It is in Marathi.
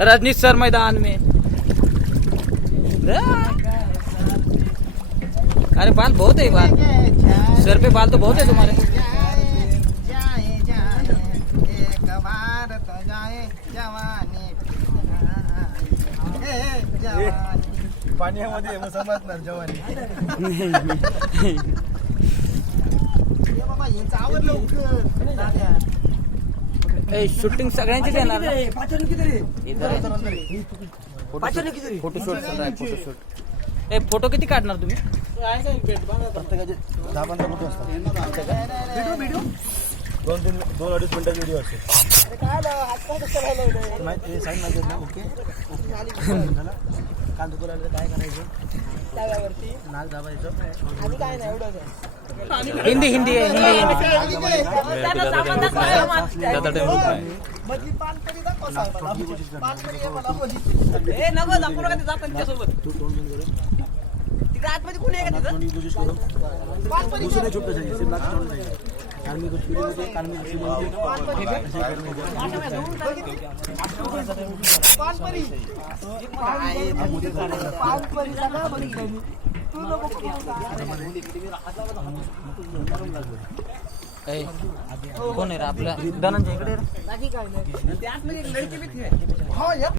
रजनीश सर मैदान में। अरे बाल बहुत है बाल, सर पे बाल तो बहुत है तुम्हारे। पाण्यामध्ये समजणार जवानी। शूटिंग सगळ्यांचीच येणार ना? फोटोशूट फोटो किती काढणार तुम्ही? प्रत्येकाचे 10-15 फोटो असतात। दोन अडीच मिनिटाचा व्हिडिओ असतो। माहिती साईन माहिती ना? ओके कान दुखू लागलं काय करायचं? नाक दाबायचं। हिंदी हिंदी आहे, हिंदी कोण आहे रे आपल्या धनंजय इकडे?